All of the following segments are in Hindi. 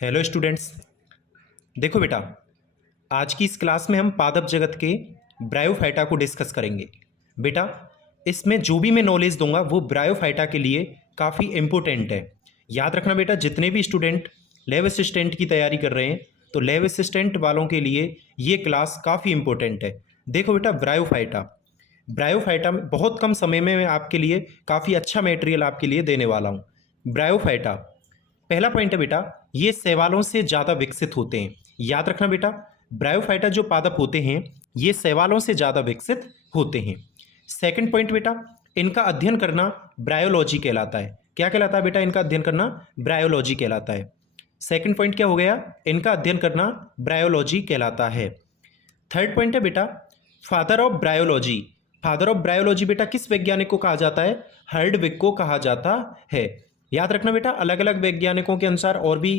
Hello students. देखो बेटा, आज की इस क्लास में हम पादप जगत के ब्रायोफाइटा को डिस्कस करेंगे। बेटा, इसमें जो भी मैं नॉलेज दूंगा वो ब्रायोफाइटा के लिए काफ़ी इम्पोर्टेंट है। याद रखना बेटा, जितने भी स्टूडेंट लैब असिस्टेंट की तैयारी कर रहे हैं तो लैब असिस्टेंट वालों के लिए ये क्लास काफ़ी इम्पोर्टेंट है। देखो बेटा, ब्रायोफाइटा ब्रायोफाइटा में बहुत कम समय में मैं आपके लिए काफ़ी अच्छा मटेरियल आपके लिए देने वाला हूँ। ब्रायोफाइटा, पहला पॉइंट है बेटा, ये शैवालों से ज़्यादा विकसित होते हैं। याद रखना बेटा, ब्रायोफाइटा जो पादप होते हैं ये शैवालों से ज़्यादा विकसित होते हैं। सेकंड पॉइंट बेटा, इनका अध्ययन करना ब्रायोलॉजी कहलाता है। क्या कहलाता है बेटा? इनका अध्ययन करना ब्रायोलॉजी कहलाता है। सेकंड पॉइंट क्या हो गया? इनका अध्ययन करना ब्रायोलॉजी कहलाता है। थर्ड पॉइंट है बेटा, father of bryology. Father of bryology बेटा किस वैज्ञानिक को कहा जाता है? हर्डविक को कहा जाता है। याद रखना बेटा, अलग अलग वैज्ञानिकों के अनुसार और भी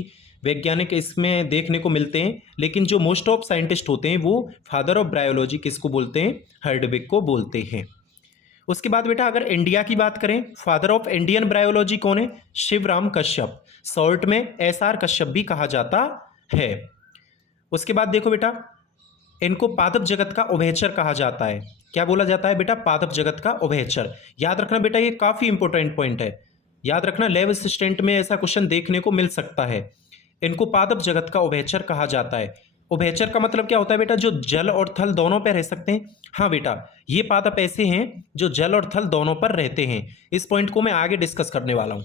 वैज्ञानिक इसमें देखने को मिलते हैं, लेकिन जो मोस्ट ऑफ साइंटिस्ट होते हैं वो फादर ऑफ ब्रायोलॉजी किसको बोलते हैं? हर्डविक को बोलते हैं। उसके बाद बेटा, अगर इंडिया की बात करें, फादर ऑफ इंडियन ब्रायोलॉजी कौन है? शिवराम कश्यप, शॉर्ट में एसआर कश्यप भी कहा जाता है। उसके बाद देखो बेटा, इनको पादप जगत का उभयचर कहा जाता है। क्या बोला जाता है बेटा? पादप जगत का उभयचर। याद रखना बेटा, ये काफी इंपॉर्टेंट पॉइंट है। याद रखना, लैब असिस्टेंट में ऐसा क्वेश्चन देखने को मिल सकता है। इनको पादप जगत का उभयचर कहा जाता है। उभयचर का मतलब क्या होता है बेटा? जो जल और थल दोनों पर रह सकते हैं। हाँ बेटा, ये पादप ऐसे हैं जो जल और थल दोनों पर रहते हैं। इस पॉइंट को मैं आगे डिस्कस करने वाला हूं।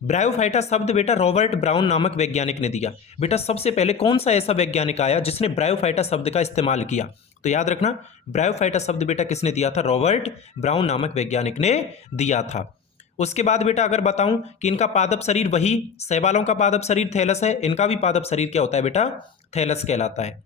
ब्रायोफाइटा शब्द बेटा रॉबर्ट ब्राउन नामक वैज्ञानिक ने दिया। बेटा, सबसे पहले कौन सा ऐसा वैज्ञानिक आया जिसने ब्रायोफाइटा शब्द का इस्तेमाल किया? तो याद रखना, ब्रायोफाइटा शब्द बेटा किसने दिया था? रॉबर्ट ब्राउन नामक वैज्ञानिक ने दिया था। उसके बाद बेटा अगर बताऊं कि इनका पादप शरीर वही शैवालों का पादप शरीर थैलस है, इनका भी पादप शरीर क्या होता है बेटा? थैलस कहलाता है।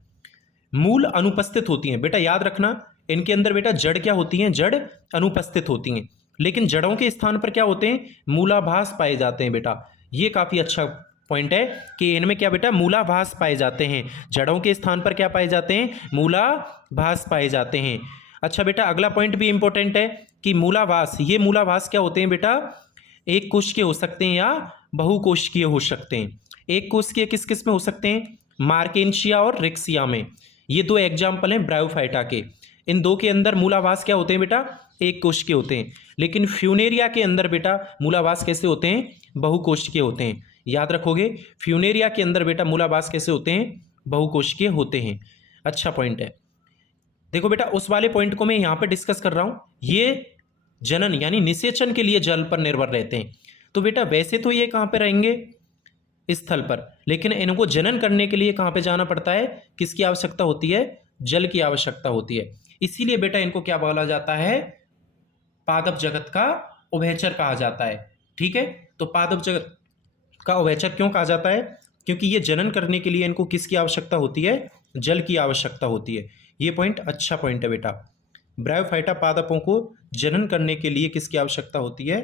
मूल अनुपस्थित होती हैं। बेटा याद रखना, इनके अंदर बेटा जड़ क्या होती हैं? जड़ अनुपस्थित होती हैं, लेकिन जड़ों के स्थान पर क्या होते हैं? मूलाभास पाए जाते हैं। बेटा ये काफी अच्छा पॉइंट है कि इनमें क्या बेटा? मूलाभास पाए जाते हैं। जड़ों के स्थान पर क्या पाए जाते हैं? मूलाभास पाए जाते हैं। अच्छा बेटा, अगला पॉइंट भी इंपॉर्टेंट है कि मूलाभास, ये मूलाभास क्या होते हैं बेटा? एक कोशिकीय हो सकते हैं या बहुकोशिकीय हो सकते हैं। एक कोशिकीय किस किस में हो सकते हैं? मार्केंशिया और रिक्सिया में। ये दो एग्जाम्पल हैं ब्रायोफाइटा के। इन दो के अंदर मूलाभास क्या होते हैं बेटा? एक कोशिकीय होते हैं। लेकिन फ्यूनेरिया के अंदर बेटा मूलाभास कैसे होते हैं? बहुकोशिकीय होते हैं। याद रखोगे, फ्यूनेरिया के अंदर बेटा मूलाभास कैसे होते हैं? बहुकोशिकीय होते हैं। अच्छा पॉइंट है। देखो बेटा, उस वाले पॉइंट को मैं यहाँ पे डिस्कस कर रहा हूँ। ये जनन यानी निषेचन के लिए जल पर निर्भर रहते हैं। तो बेटा वैसे तो ये कहाँ पे रहेंगे? स्थल पर, लेकिन इनको जनन करने के लिए कहाँ पे जाना पड़ता है? किसकी आवश्यकता होती है? जल की आवश्यकता होती है। इसीलिए बेटा इनको क्या बोला जाता है? पादप जगत का उभयचर कहा जाता है। ठीक है, तो पादप जगत का उभयचर क्यों कहा जाता है? क्योंकि ये जनन करने के लिए इनको किसकी आवश्यकता होती है? जल की आवश्यकता होती है। ये पॉइंट अच्छा पॉइंट है बेटा। ब्रायोफाइटा पादपों को जनन करने के लिए किसकी आवश्यकता होती है?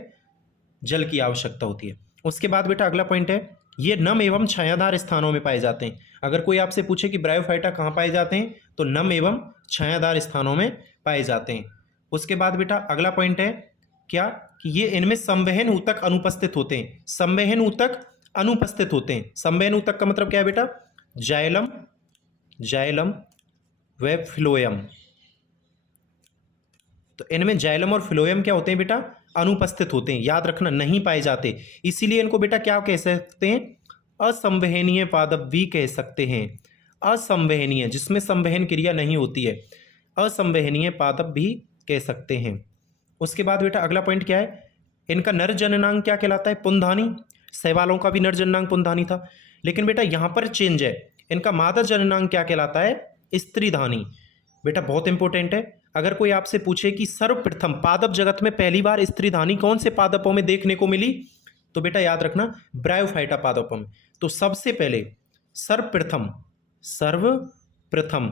जल की आवश्यकता होती है। उसके बाद बेटा अगला पॉइंट है, ये नम एवं छायादार स्थानों में पाए जाते हैं। अगर कोई आपसे पूछे कि ब्रायोफाइटा कहाँ पाए जाते हैं, तो नम एवं छायादार स्थानों में पाए जाते हैं। उसके बाद बेटा अगला पॉइंट है क्या? कि ये इनमें संवहन ऊतक अनुपस्थित होते हैं। संवहन ऊतक अनुपस्थित होते हैं। संवहन ऊतक का मतलब क्या है बेटा? जाइलम, जाइलम व फिलोयम। तो इनमें जाइलम और फिलोयम क्या होते हैं बेटा? अनुपस्थित होते हैं। याद रखना, नहीं पाए जाते। इसीलिए इनको बेटा क्या कह सकते हैं? असंवहनीय पादप भी कह सकते हैं। असंवहनीय, जिसमें संवहन क्रिया नहीं होती है, असंवहनीय पादप भी कह सकते हैं। उसके बाद बेटा अगला पॉइंट क्या है? इनका नर जननांग क्या कहलाता है? पुंधानी। शैवालों का भी नर जननांग पुंधानी था, लेकिन बेटा यहां पर चेंज है। इनका मादा जननांग क्या कहलाता है? स्त्रीधानी। बेटा बहुत इंपॉर्टेंट है। अगर कोई आपसे पूछे कि सर्वप्रथम पादप जगत में पहली बार स्त्रीधानी कौन से पादपों में देखने को मिली, तो बेटा याद रखना ब्रायोफाइटा पादपों में। तो सबसे पहले सर्वप्रथम सर्वप्रथम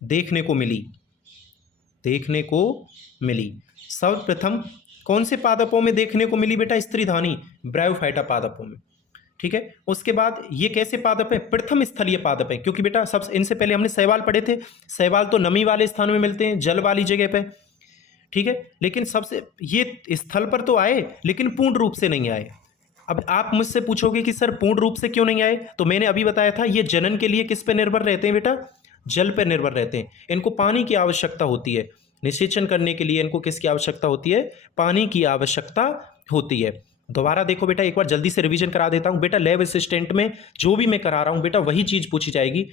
देखने को मिली, देखने को मिली सर्वप्रथम कौन से पादपों में देखने को मिली बेटा? स्त्रीधानी, ब्रायोफाइटा पादपों में। ठीक है, उसके बाद ये कैसे पादप है? प्रथम स्थलीय पादप है, क्योंकि बेटा सब इनसे पहले हमने शैवाल पढ़े थे। शैवाल तो नमी वाले स्थानों में मिलते हैं, जल वाली जगह पे। ठीक है, लेकिन सबसे ये स्थल पर तो आए लेकिन पूर्ण रूप से नहीं आए। अब आप मुझसे पूछोगे कि सर पूर्ण रूप से क्यों नहीं आए, तो मैंने अभी बताया था ये जनन के लिए किस पे निर्भर रहते हैं बेटा, जल पर निर्भर रहते हैं। इनको पानी की आवश्यकता होती है, निषेचन करने के लिए इनको किसकी आवश्यकता होती है, पानी की आवश्यकता होती है। दोबारा देखो बेटा, एक बार जल्दी से रिवीजन करा देता हूं बेटा। लैब असिस्टेंट में जो भी मैं करा रहा हूं बेटा वही चीज पूछी जाएगी,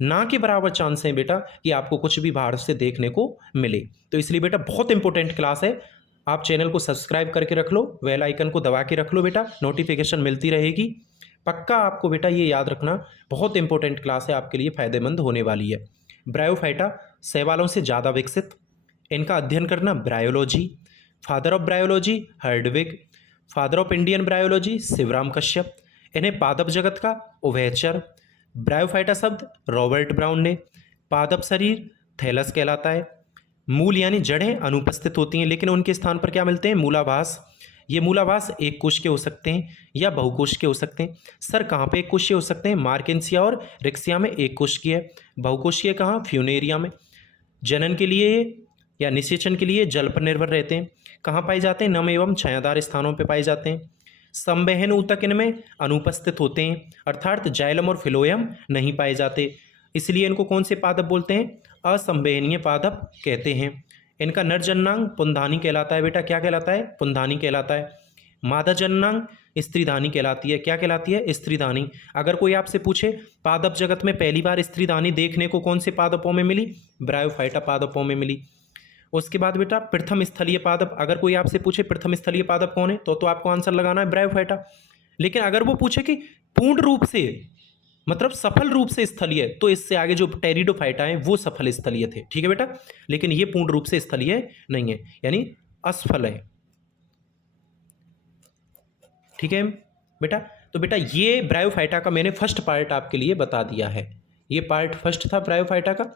ना के बराबर चांस है बेटा कि आपको कुछ भी बाहर से देखने को मिले। तो इसलिए बेटा बहुत इंपॉर्टेंट क्लास है, आप चैनल को सब्सक्राइब करके रख लो, बेल आइकन को दबा के रख लो बेटा, नोटिफिकेशन मिलती रहेगी। पक्का आपको बेटा ये याद रखना, बहुत इंपॉर्टेंट क्लास है, आपके लिए फायदेमंद होने वाली है। ब्रायोफाइटा शैवालों से ज़्यादा विकसित, इनका अध्ययन करना bryology. Father of bryology Hedwig, father of Indian bryology Shivram Kashyap. इन्हें पादप जगत का उभयचर। ब्रायोफाइटा शब्द रॉबर्ट ब्राउन ने। पादप शरीर थैलस कहलाता है। मूल यानी जड़ें अनुपस्थित होती हैं, लेकिन उनके स्थान पर क्या मिलते हैं, मूलाभास। ये मूलाभास एक कोश के हो सकते हैं या बहुकोश के हो सकते हैं। सर कहाँ पे एक कोशीय हो सकते हैं, मार्केंसिया और रिक्सिया में एक कोशिकीय है, बहुकोशीय कहाँ, फ्यूनेरिया में। जनन के लिए या निषेचन के लिए जल पर निर्भर रहते हैं। कहाँ पाए जाते हैं, नम एवं छायादार स्थानों पर पाए जाते हैं। संवहन ऊतक इनमें अनुपस्थित होते हैं, अर्थात जाइलम और फिलोयम नहीं पाए जाते, इसलिए इनको कौन से पादप बोलते हैं, असंवहनीय पादप कहते हैं। इनका नर जननांग पुंधानी कहलाता है बेटा, क्या कहलाता है, पुंधानी कहलाता है। मादा जननांग स्त्रीधानी कहलाती है, क्या कहलाती है, स्त्रीधानी। अगर कोई आपसे पूछे पादप जगत में पहली बार स्त्रीधानी देखने को कौन से पादपों में मिली, ब्रायोफाइटा पादपों में मिली। उसके बाद बेटा प्रथम स्थलीय पादप, अगर कोई आपसे पूछे प्रथम स्थलीय पादप कौन है, तो आपको आंसर लगाना है ब्रायोफाइटा। लेकिन अगर वो पूछे कि पूर्ण रूप से मतलब सफल रूप से स्थलीय, तो इससे आगे जो टेरिडोफाइटा है वो सफल स्थलीय थे, ठीक है बेटा। लेकिन ये पूर्ण रूप से स्थलीय नहीं है, यानी असफल है, ठीक है बेटा। तो बेटा ये ब्रायोफाइटा का मैंने फर्स्ट पार्ट आपके लिए बता दिया है, ये पार्ट फर्स्ट था ब्रायोफाइटा का।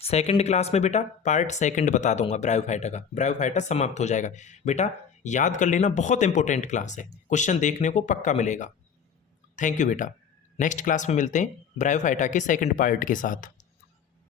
सेकंड क्लास में बेटा पार्ट सेकंड बता दूंगा ब्रायोफाइटा का, ब्रायोफाइटा समाप्त हो जाएगा बेटा। याद कर लेना, बहुत इंपॉर्टेंट क्लास है, क्वेश्चन देखने को पक्का मिलेगा। थैंक यू बेटा, नेक्स्ट क्लास में मिलते हैं ब्रायोफाइटा के सेकंड पार्ट के साथ।